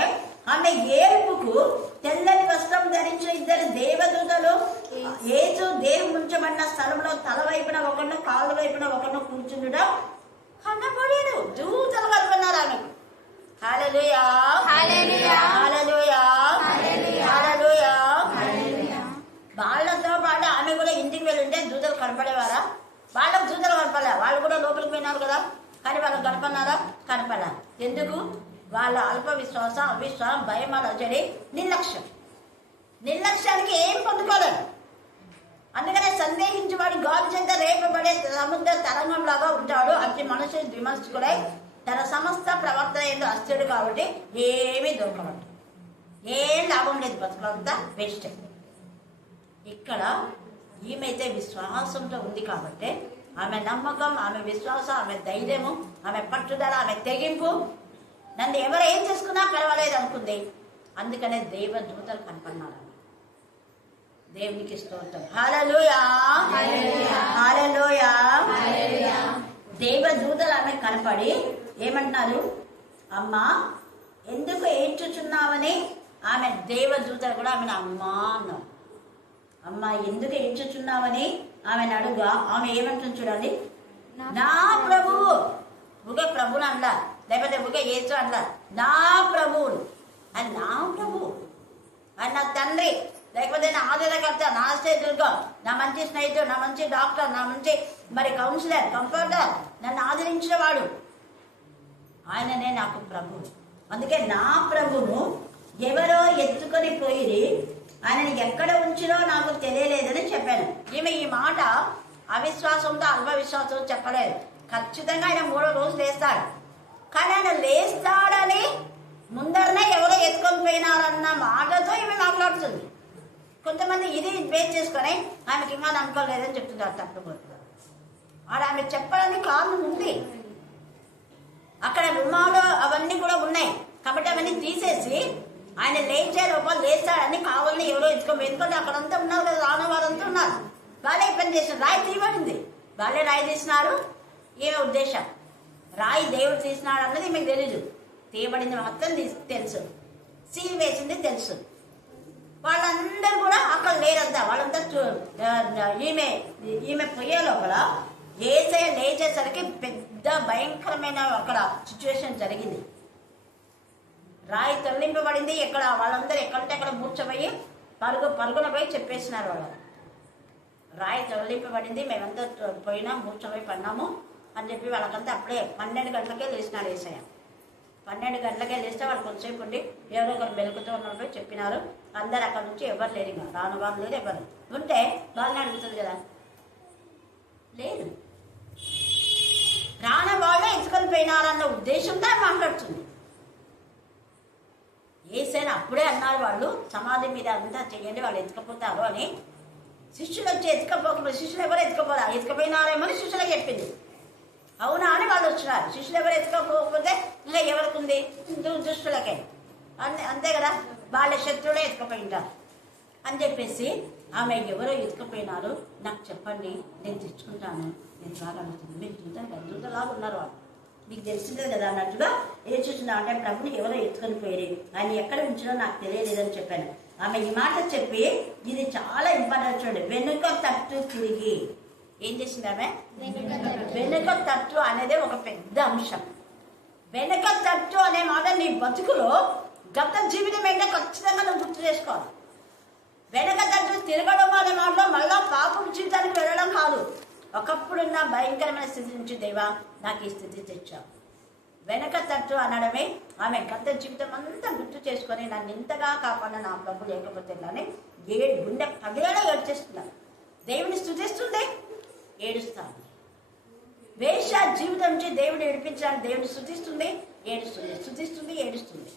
ఆమె ఏడుపుకు తెల్లని వస్త్రం ధరించిన ఇద్దరు దేవదూతలు యేసు దేవుడు ఉంచబడిన స్థలంలో తల వైపున ఒకరిని, కాళ్ళ వైపున ఒకరిని కూర్చుండడం కనబడేదు. దూతలు కనుగొన్నారు ఆమెకు. హల్లెలూయా, హల్లెలూయా, హల్లెలూయా, హల్లెలూయా. వాళ్ళతో పాటు ఆమె కూడా ఇంటికి వెళ్ళుంటే దూతలు కనపడేవారా? వాళ్ళకు దూతలు కనపడలే. వాళ్ళు కూడా లోపలికి పోయినారు కదా, కానీ వాళ్ళకు కనపడినారా? కనపడలే. ఎందుకు? వాళ్ళ అల్ప విశ్వాసం, అవిశ్వాసం, భయం, అలజడి, నిర్లక్ష్యానికి ఏం పొందుకోలేదు. అందుకనే సందేహించి వాడు గాలి చేత రేపబడే సముద్ర తరంగంలాగా ఉంటాడు. అతి మనిషి విమర్శకుడై తన సమస్త ప్రవర్తన ఏందో అస్థిరుడు కాబట్టి ఏమీ దొరకబడ్డు, ఏం లాభం లేదు, బతుకంతా వేస్ట్. ఇక్కడ ఈమెతే విశ్వాసంతో ఉంది కాబట్టి ఆమె నమ్మకం, ఆమె విశ్వాసం, ఆమె ధైర్యము, ఆమె పట్టుదల, ఆమె తెగింపు, నన్ను ఎవరు ఏం చేసుకున్నా పర్వాలేదు అనుకుంది. అందుకనే దేవదూతలు కనపడినారు. దేవునికి స్తోత్రం. హల్లెలూయా, హల్లెలూయా. దేవదూతలు ఆమె కనపడి ఏమంటున్నారు? అమ్మా ఎందుకు ఏడ్చుచున్నావని. ఆమె దేవదూతలు కూడా ఆమెను అమ్మా అన్నారు. అమ్మా ఎందుకు ఏడ్చుచున్నావని ఆమెను అడుగా ఆమె ఏమంటుంది చూడండి. నా ప్రభువు, ఊగే ప్రభుని అనలా, లేకపోతే ఊగే యేసు అనలా, నా ప్రభువుడు. అది నా ప్రభువు, అది నా తండ్రి, లేకపోతే నా ఆదరణకర్త, నా స్నేహితుడుగా, నా మంచి స్నేహితుడు, నా మంచి డాక్టర్, నా మంచి కౌన్సిలర్, కంఫర్టర్, నన్ను ఆదరించిన వాడు ఆయననే నాకు ప్రభువు. అందుకే నా ప్రభువును ఎవరో ఎత్తుకొని పోయి ఆయనని ఎక్కడ ఉంచినో నాకు తెలియలేదని చెప్పాను. ఈమె ఈ మాట అవిశ్వాసంతో అల్పవిశ్వాసంతో చెప్పలేదు. ఖచ్చితంగా ఆయన 3 రోజులు లేస్తాడు. కానీ ఆయన లేస్తాడని ముందరనే ఎవరో ఎత్తుకొని పోయినారన్న మాటతో ఈమె మాట్లాడుతుంది. కొంతమంది ఇది బేస్ చేసుకొని ఆమెకి ఇంకా నమ్మకలేదని చెప్తున్నారు. తప్పుడు ఆమె చెప్పడానికి కారణం ఉంది. అక్కడ రుమాలు అవన్నీ కూడా ఉన్నాయి కాబట్టి అవన్నీ తీసేసి ఆయన లేచే లోపల లేస్తాడని కావాలని ఎవరో ఎత్తుకోమో. ఎందుకంటే అక్కడంతా ఉన్నారు కదా, రాని వారంతా ఉన్నారు. వాళ్ళే పని చేసిన రాయి తీయబడింది, వాళ్ళే రాయి తీసినారు. ఏమే ఉద్దేశం? రాయి దేవుడు తీసినాడు అన్నది మీకు తెలీదు, తీయబడింది మొత్తం తెలుసు, సీల్ వేసింది తెలుసు. వాళ్ళందరూ కూడా అక్కడ లేరంతా. వాళ్ళంతా ఈమె పోయే లోపల యేసయ్య లేచేసరికి పెద్ద భయంకరమైన అక్కడ సిచ్యువేషన్ జరిగింది. రాయి తరలింపబడింది. ఎక్కడ వాళ్ళందరూ ఎక్కడంటే అక్కడ మూర్చపోయి పరుగున పోయి చెప్పేసినారు వాళ్ళు. రాయి తరలింపబడింది, మేమంతా పోయినా మూర్చపోయి పడినాము అని చెప్పి వాళ్ళకంతా అప్పుడే 12 గంటలకే లేచినాడు యేసయ్య. 12 గంటలకే లేస్తే వాళ్ళు కొంతసేపు ఉండి ఎవరో ఒకరు మెలుకుతూ ఉన్నప్పుడు చెప్పినారు. అందరు అక్కడ నుంచి ఎవరు లేరు, ఇంకా రాను వాళ్ళు లేరు. ఎవరు ఉంటే వాళ్ళని అడుగుతుంది కదా, లేదు. రాని వాళ్ళే ఎత్తుకొని పోయినారన్న ఉద్దేశంతో మాట్లాడుతుంది. యేసయ్య అప్పుడే అన్నారు వాళ్ళు సమాధి మీద అంతా చెయ్యండి, వాళ్ళు ఎత్తుకపోతారు అని. శిష్యులు వచ్చి ఎత్తుకపోకపోతే శిష్యులు ఎవరు ఎత్తుకపోరా, ఎత్తుకపోయినారేమో శిష్యులకు చెప్పింది. అవునా అని వాళ్ళు వచ్చినారు. శిష్యులు ఎవరు ఎత్తుకోకపోతే ఇంకా ఎవరికి ఉంది, దుష్టులకే. అంతే కదా, వాళ్ళ శత్రువులే ఎత్తుకపోయింటారు అని చెప్పేసి ఆమె ఎవరో ఎత్తుకపోయినారు నాకు చెప్పండి, నేను తెచ్చుకుంటాను. నేను బాగా అడుగుతుంది, మీకు చూద్దాం కదా, దూతలాగా ఉన్నారు వాళ్ళు, మీకు తెలిసిందే కదా అన్నట్టుగా ఏం చూస్తున్నా అంటే ప్రభుని ఎవరో ఎత్తుకొని పోయి ఆయన ఎక్కడ ఉంచినో నాకు తెలియలేదని చెప్పాను. ఆమె ఈ మాట చెప్పి ఇది చాలా ఇంపార్టెంట్ చూడండి, వెనుక తట్టు తిరిగి ఏం చేసింది ఆమె? వెనుక తట్టు అనేది ఒక పెద్ద అంశం. వెనుక తట్టు అనే మాట నీ బతుకులో గత జీవితం ఏంటో ఖచ్చితంగా నువ్వు గుర్తు చేసుకోవాలి. వెనక తట్టు తిరగడం అనే మాటలో మళ్ళా పాపం జీవితానికి వెళ్ళడం కాదు. ఒకప్పుడున్న భయంకరమైన స్థితి నుంచి దేవా నాకు ఈ స్థితి తెచ్చావు. వెనక తట్టు అనడమే ఆమె గత జీవితం అంతా గుర్తు చేసుకొని నన్ను ఇంతగా కాపాడిన నా ప్రభు లేకపోతే కానీ గుండె పగిలేలా ఏడ్చేస్తున్నాను. దేవుని స్తుతిస్తుంది, ఏడుస్తాను. వేష జీవితం నుంచి దేవుడు ఏడిపించాలని దేవుని స్తుతిస్తుంది, ఏడుస్తుంది, స్తుతిస్తుంది, ఏడుస్తుంది.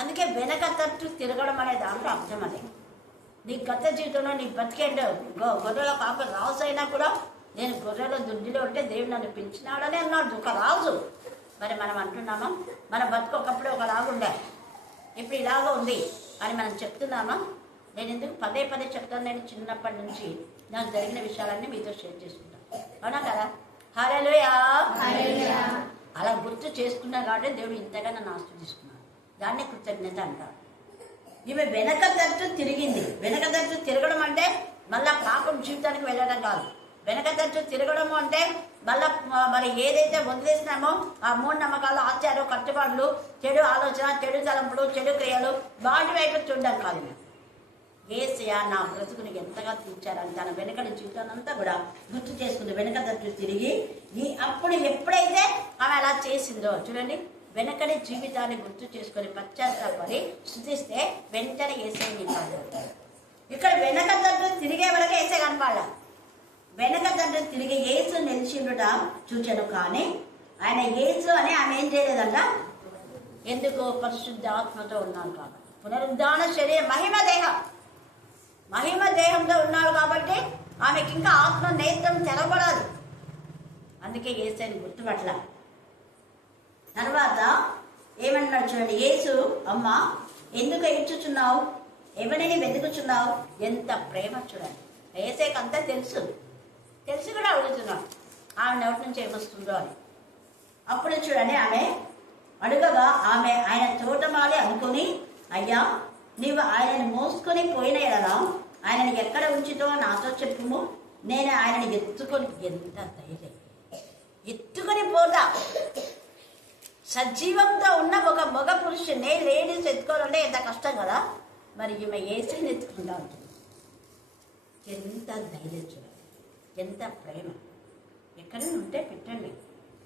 అందుకే వెనక తట్టు తిరగడం అనే దాంట్లో అర్థం అదే. నీ గత జీవితంలో నీ బతికేంటో గొర్రెల కాక రాజు అయినా కూడా నేను గొర్రెల దుడ్డిలో ఉంటే దేవుడు నన్ను పిలిచినాడని అన్నాడు ఒక రాజు. మరి మనం అంటున్నామా మన బతుకు ఒకప్పుడు ఒక లాగుండే ఇప్పుడు ఇలాగ ఉంది అని మనం చెప్తున్నామా? నేను ఎందుకు పదే చెప్తాను, నేను చిన్నప్పటి నుంచి నాకు జరిగిన విషయాలన్నీ మీతో షేర్ చేసుకుంటాను. అవునా కదా? హల్లెలూయా. అలా గుర్తు చేసుకున్నా కాబట్టి దేవుడు ఇంతగా నన్ను ఆశీర్వదిస్తున్నాడు. దాన్నే కృతజ్ఞత అంటారు. ఈమె వెనక తట్టు తిరిగింది. వెనక తట్టు తిరగడం అంటే మళ్ళా పాపం జీవితానికి వెళ్ళడం కాదు. వెనక తట్టు తిరగడము అంటే మళ్ళా మరి ఏదైతే వదిలేసినామో ఆ మూఢనమ్మకాలు, ఆచారం, కట్టుబాట్లు, చెడు ఆలోచన, చెడు తలంపులు, చెడు క్రియలు వాటి వైపు చూడడం కాదు. మేము యేసయ్య నా బ్రతుకుని ఎంతగా తీర్చారని తన వెనకటి జీవితానంతా కూడా గుర్తు చేసుకుంది. వెనక తట్టు తిరిగి అప్పుడు ఎప్పుడైతే ఆమె అలా చేసిందో చూడండి, వెనకటి జీవితాన్ని గుర్తు చేసుకొని పశ్చాత్తాపడి స్తుతిస్తే వెంటనే యేసయ్యని కనపడతాడు. ఇక్కడ వెనక తట్టు తిరిగే వరకు యేసయ్య కనపడాల. వెనక తట్టు తిరిగి యేసు నిలిచిండుట చూచాను, కానీ ఆయన యేసు అని ఆమె ఏం చేయలేదంట. ఎందుకు? పరిశుద్ధ ఆత్మతో ఉన్నాను కాబట్టి. పునరుద్ధాన శరీరం మహిమ దేహంతో ఉన్నాడు కాబట్టి ఆమెకి ఇంకా ఆత్మ నేత్రం తెరబడాలి. అందుకే యేసుని గుర్తుపట్ల. తర్వాత ఏమన్నాడు చూడండి, యేసు అమ్మ ఎందుకు ఏడ్చుచున్నావు, ఎవరిని వెతుకుచున్నావు? ఎంత ప్రేమ చూడండి. యేసుకి అంతా తెలిసి కూడా అడుగుతున్నాడు ఆమె నోటి నుంచి ఏమొస్తుందో అని. అప్పుడు చూడండి ఆమె అడుగగా ఆమె ఆయన తోటమాలి అనుకుని, అయ్యా నీవు ఆయనని మోసుకొని పోయిన ఎడలా ఆయనని ఎక్కడ ఉంచుతో నాతో చెప్పుము, నేను ఆయనని ఎత్తుకొని. ఎంత ధైర్యం! ఎత్తుకొని పోతా. సజీవంతో ఉన్న ఒక మగ పురుషుని లేడీస్ ఎత్తుకోవాలంటే ఎంత కష్టం కదా. మరి ఈమె యేసుని ఎత్తుకుంటా ఉంటుంది. ఎంత ధైర్యం చూడండి, ఎంత ప్రేమ. ఎక్కడైనా ఉంటే పెట్టండి,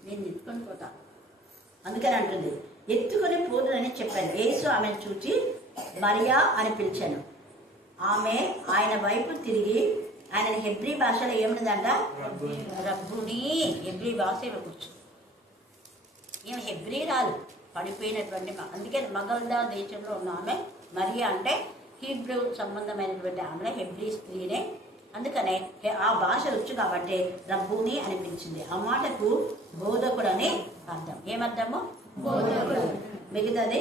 నేను ఎత్తుకొని పోతా. అందుకని అంటుంది ఎత్తుకొని పోదునని చెప్పాను. యేసు ఆమెను చూచి మరియా అని పిలిచాను. ఆమె ఆయన వైపు తిరిగి ఆయనని హెబ్రీ భాషలో ఏమన్నదంట? రబ్బుని. హెబ్రీ భాష ఈమె కూర్చు. ఈమె హెబ్రీ రాదు, పడిపోయినటువంటి. అందుకే మగల్దా దేశంలో ఉన్న ఆమె మరియా అంటే హీబ్రూ సంబంధమైనటువంటి ఆమె, హెబ్రీ స్త్రీనే. అందుకనే ఆ భాష వచ్చు కాబట్టి రబ్బుని అనిపించింది. ఆ మాటకు బోధకుడు అని అర్థం. ఏమర్థము? బోధకుడు. మిగతాది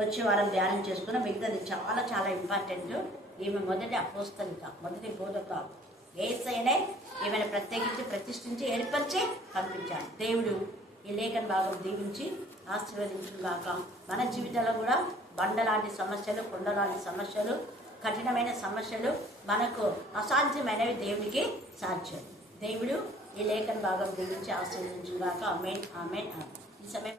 వచ్చే వారం ధ్యానం చేసుకున్న. మిగతాది చాలా చాలా ఇంపార్టెంట్. ఈమె మొదటి అపోస్తలిక, మొదటి బోధక. యేసయ్యనే ఈమెను ప్రత్యేకించి ప్రతిష్ఠించి ఏర్పరిచి పంపించాడు. దేవుడు ఈ లేఖన భాగం దీవించి ఆశీర్వదించుగాక. మన జీవితంలో కూడా బండలాంటి సమస్యలు, కొండలాంటి సమస్యలు, కఠినమైన సమస్యలు, మనకు అసాధ్యమైనవి దేవునికి సాధ్యం. దేవుడు ఈ లేఖన భాగం దీవించి ఆశీర్వదించుగాక. ఆమేన్, ఆమేన్. ఈ సమయం